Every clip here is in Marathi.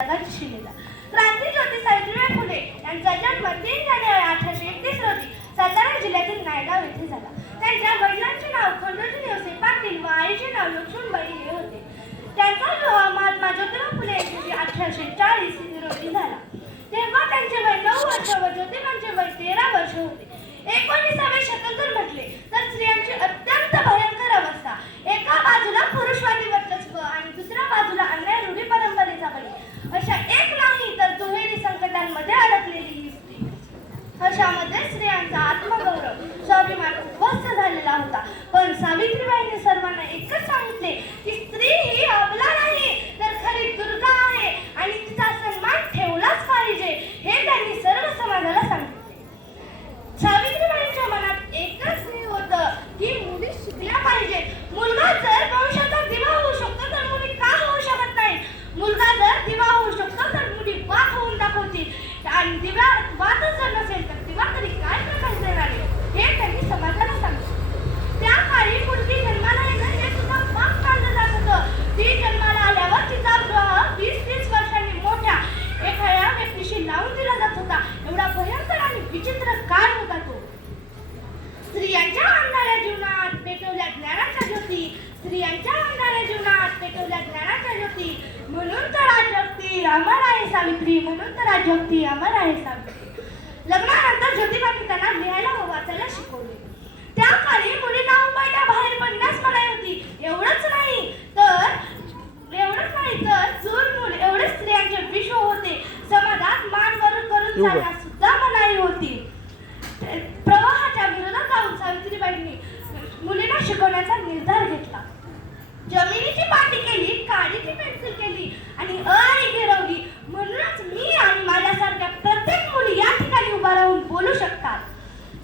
शिलेला क्रांतीज्योती सावित्रीबाई फुले यांचा जन्म 3 जानेवारी 1831 रोजी सातारा जिल्ह्यातील नायगाव येथे झाला. त्यांच्या वडिलांचे नाव खंडोजी नेवसे पाटील व आईचे नाव लक्ष्मणबाई हे होते. त्यांचा विवाह महात्मा ज्योतिबा फुले यांच्याशी 1840 रोजी झाला. तेव्हा त्यांचे वय 9 वर्ष व ज्योतिबांचे वय 13 वर्ष होते. 19व्या शतक जर म्हटले तर स्त्रियांची अत्यंत भयंकर अवस्था. एका बाजूला पुरुषवादी वर्चस्व आणि दुसऱ्या बाजूला अन्याय रूढी परंपरेचा बळी अशा एक नाही तर दुहेरी संकटांमध्ये अडकलेली ही स्त्री. अशामध्ये स्त्रियांचा आत्मगौरव स्वाभिमान उद्ध्वस्त झालेला होता. पण सावित्रीबाईंनी सर्वांना एकच सांगितले की स्त्री ही अबला नाही तर खरी दुर्गा आहे आणि तिचा सन्मान ठेवलाच पाहिजे हे त्यांनी सर्व समाजाला सांगितले. सावित्रीबाईंच्या मनात एकच होतं की मुली शिकल्या पाहिजे. मुलगा जर वंशाचा दिवा होऊ शकतो तर मुली का होऊ शकत नाही? मुलगा जर दिवा होऊ शकतो तर मुली वात होऊन दाखवतील आणि दिवा वातच जर नसेल तर दिवा तरी काय प्रकाश देणार हे त्यांनी समाजाला सांगितले. त्या काळी मुलगी जन्माला येणं हे सुद्धा पाप मानलं जात होतं. ती जन्माला आल्यावर तिचा विवाह 20-30 वर्षांनी मोठ्या एखाद्या व्यक्तीशी लावून दिला जात होता. एवढा भयंकर आणि विचित्र काळ होता तो. स्त्रियांच्या अंधाऱ्या जीवनात पेटवल्या ज्ञानाच्या ज्योती, स्त्रियांच्या अंधाऱ्या जीवनात पेटवल्या ज्ञानाच्या ज्योती. म्हणून तर राजभक्ती अमर आहे सावित्री, म्हणून तर राजभक्ती अमर आहे सावित्री. लग्नानंतर ज्योतिबांनी त्यांना लिहायला व वाचायला शिकवले. त्या काळी मुलींना मुंबईच्या बाहेर पडण्यास मनाई होती. एवढंच नाही तर चूल मूल एवढे स्त्रियांचे विश्व होते. समाजात मान वर करून चालण्यास सुद्धा मनाई होती. प्रवाहाच्या विरोधात जाऊन सावित्रीबाईंनी मुलींना शिकवण्याचा निर्धार घेतला. जमिनीची पाटी केली, काडीची पेन्सिल केली आणि अळी गिरवली. म्हणूनच मी आणि माझ्यासारख्या प्रत्येक मुली या ठिकाणी उभा राहून बोलू शकतात.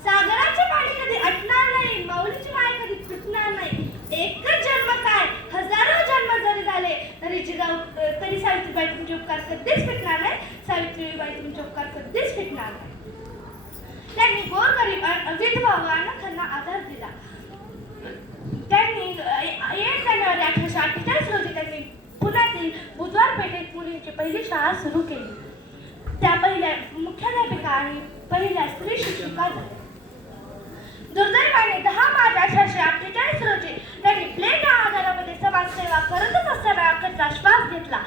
सागराचे पाणी कधी अटणार नाही, माऊलीची माय कधी तुटणार नाही. एकच जन्म काय, हजारो जन्म जरी झाले तरी सावित्रीबाई तुमचे उपकार कधीच फिटणार नाही. सावित्रीबाई तुमचे उपकार कधीच फिटणार नाही. त्यांनी गोरगरीब विधवा व अनाथांना आधार दिला. त्यांनी 1 जानेवारी 1848 रोजी त्यांनी पुण्यातील बुधवार पेठेत मुलींची पहिली शाळा सुरू केली. त्या पहिल्या मुख्याध्यापिका आणि पहिल्या स्त्री शिक्षिका झाल्या. दुर्दैवाने 10 मार्च 1848 रोजी त्यांनी प्लेग या आजारामध्ये समाजसेवा करतच असताना अखेरचा श्वास घेतला.